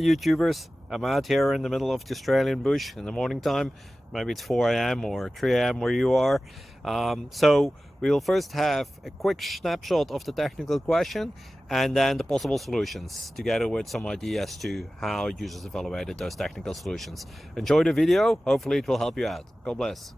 YouTubers. I'm out here in the middle of the Australian bush in the morning time. Maybe it's 4 a.m. or 3 a.m. where you are. So we'll first have a quick snapshot of the technical question and then the possible solutions, together with some ideas to how users evaluated those technical solutions. Enjoy the video. Hopefully it will help you out. God bless.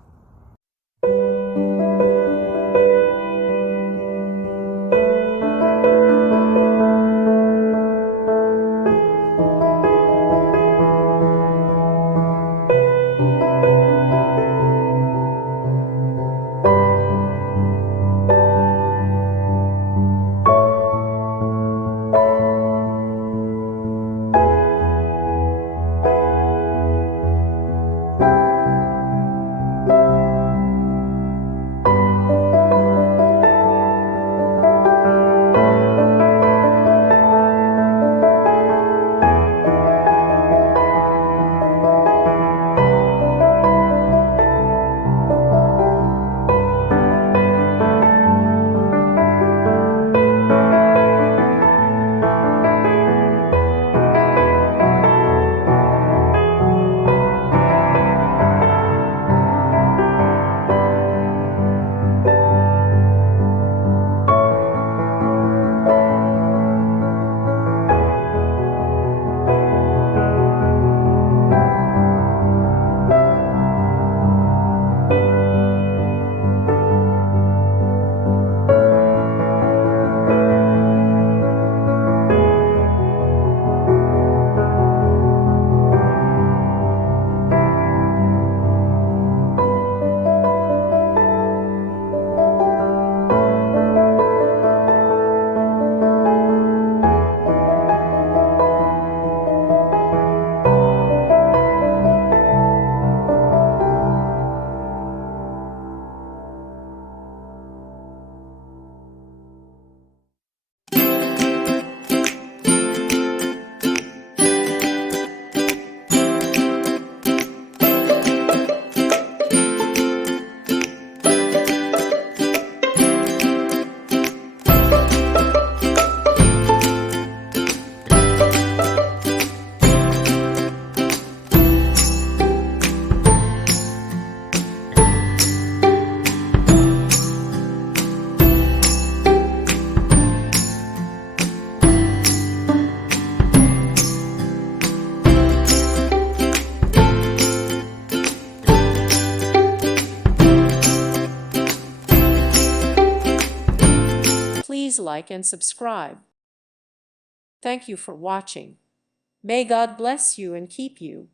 Please like and subscribe. Thank you for watching. May God bless you and keep you.